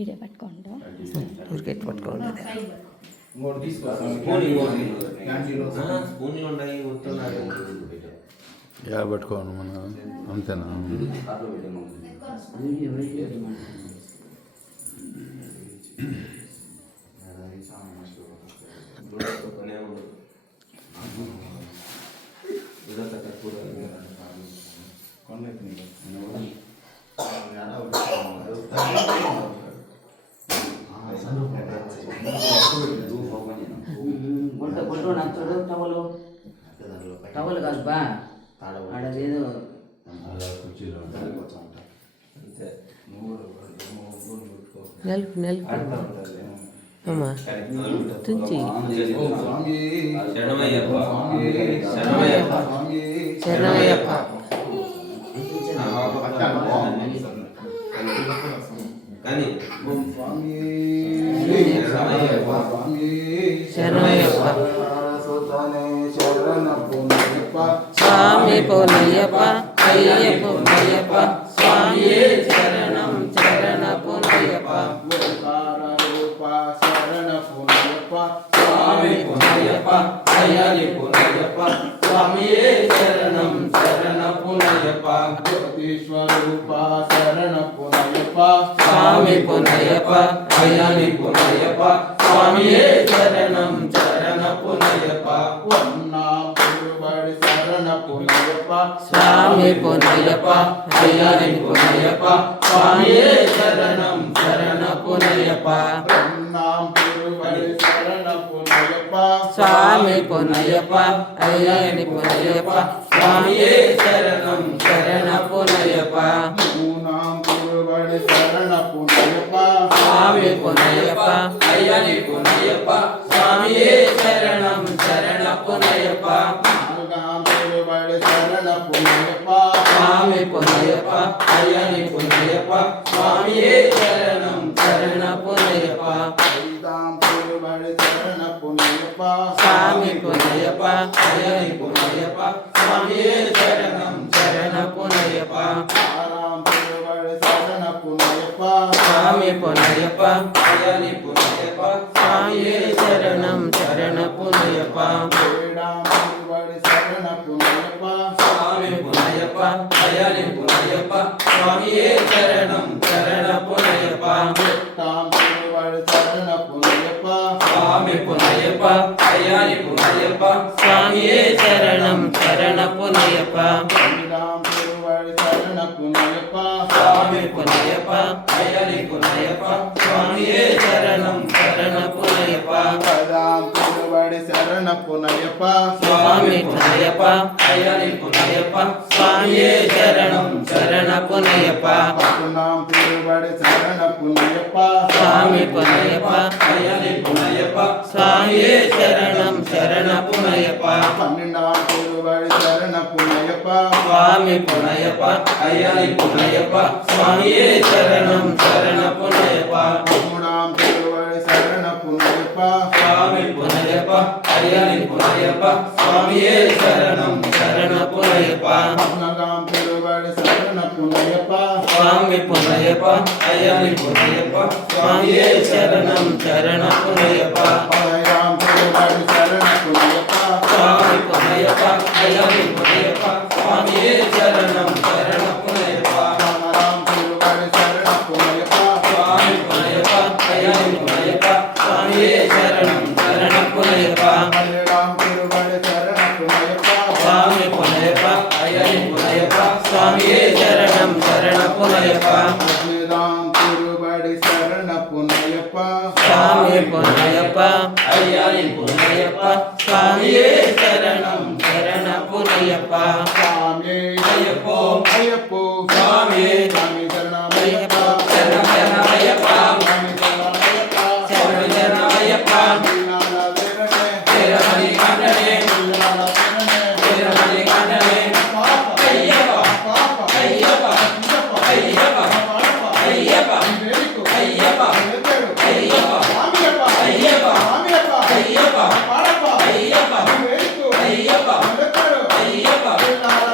Video పట్టుకోండి. ఊరికే పట్టుకోండి. యా పట్టుకోండి మన అంతేనా? టవల్ కాదు బా ఆడేదో నలుపు నలుపు అమ్మా తుంచి శరణమయ్యప్ప శరణమయ్యప్ప స్వామి పోనయ్యప్ప అయ్యప్ప పోనయ్యప్ప స్వామి శరణం శరణ పోనయ్యప్ప స్వామి పోనయ్యప్ప అయ్యప్ప పోనయ్యప్ప స్వామి శరణం శరణ పోనయ్యప్ప జ్యోతిష్వరూప శరణ పోనయ్యప్ప స్వామి పోనయ్యప్ప అయ్యప్ప పోనయ్యప్ప స్వామి శరణం శరణ పోనయ్యప్ప స్వామి పొనయ్యప్ప అయ్యప్ప పొనయ్యప్ప స్వామి శరణం శరణ పొనయ్యప్ప స్వామి పొనయ్యప్ప అయ్యప్ప పొనయ్యప్ప స్వామి శరణం శరణ పొనయ్యప్ప స్వామి పొనయ్యప్ప అయ్యప్ప పొనయ్యప్ప స్వామి శరణం శరణ పొనయ్యప్ప స్వామి పొనయ్యప్ప అయ్యప్ప పొనయ్యప్ప స్వామి శరణం శరణ పొనయ్యప్ప స్వామి పొనయ్యప్ప అయ్యప్ప పొనయ్యప్ప స్వామి శరణం శరణ పొనయ్యప్ప స్వామి పొనయ్యప్ప అయ్యప్ప పొనయ్యప్ప స్వామి శరణం శరణ పొనయ్యప్ప స్వామి పొనయ్యప్ప అయ్యప్ప పొనయ్యప్ప స్వామి శరణం శరణ పొనయ్యప్ప స్వామి పొనయ్యప్ప అయ్యప్ప పొనయ్యప్ప స్వామి శరణం శరణ పొనయ్యప్ప స్వామి పొనయ్యప్ప అయ్యప్ప పొనయ్యప్ప స్వామి శరణం శరణ పొనయ్యప్ప శరణ పొనయ్యప్ప స్వామి పొనయ్యప్ప అయ్యప్ప పొనయ్యప్ప స్వామి శరణం శరణ పొనయ్యప్ప శరణ పొనయ్యప్ప స్వామి పొనయ్యప్ప అయ్యప్ప పొనయ్యప్ప స్వామి శరణం శరణ పొనయ్యప్ప శరణ పొనయ్యప్ప స్వామి పొనయ్యప్ప అయ్యప్ప పొనయ్యప్ప స్వామి శరణం శరణ పొనయ్యప్ప శరణ పొనయ్యప్ప స్వామి పొనయ్యప్ప అయ్యప్ప పొనయ్యప్ప స్వామి శరణం శరణ పొనయ్యప్ప శరణ పొనయ్యప్ప స్వామి పొనయ్యప్ప అయ్యప్ప పొనయ్యప్ప స్వామి శరణం శరణ పొనయ్యప్ప శరణ పొనయ్యప్ప స్వామి పొనయ్యప్ప అయ్యప్ప పొనయ్యప్ప స్వామి శరణం శరణ పొనయ్యప్ప స్వామి పొనయ్యప్ప అయ్యప్ప పొనయ్యప్ప స్వామి శరణం శరణ పొనయ్యప్ప స్వామి పొనయ్యప్ప అయ్యప్ప పొనయ్యప్ప స్వామి శరణం శరణ పొనయ్యప్ప స్వామి పొనయ్యప్ప అయ్యప్ప పొనయ్యప్ప స్వామి శరణం శరణ పొనయ్యప్ప స్వామి అయ్యప్ప అయ్యప్ప స్వామి స్వామి శరణమయ్యప్ప శరణమయ్యప్ప శరణమయ్యప్ప శరణమయ్యప్ప అయ్యప్ప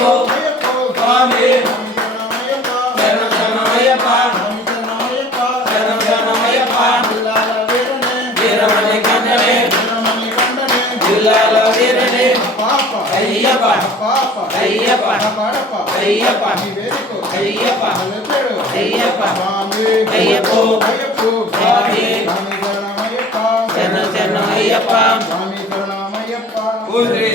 అయ్యప్పో అయ్యప్పో స్వామి శరణమయ్యప్ప శరణం శరణమయ్యప్ప శరణమయ్యప్ప శరణం శరణమయ్యప్ప జిల్లాల వీరనే వీరమణి కండనే వీరమణి కండనే జిల్లాల వీరనే పాప అయ్యప్ప పాప అయ్యప్ప పాడప అయ్యప్ప నివేదికు అయ్యప్ప అలెపేడు అయ్యప్ప స్వామి అయ్యప్పో అయ్యప్పో స్వామి శరణమయ్యప్ప శరణం శరణమయ్యప్ప స్వామి శరణమయ్యప్ప ఓం శ్రీ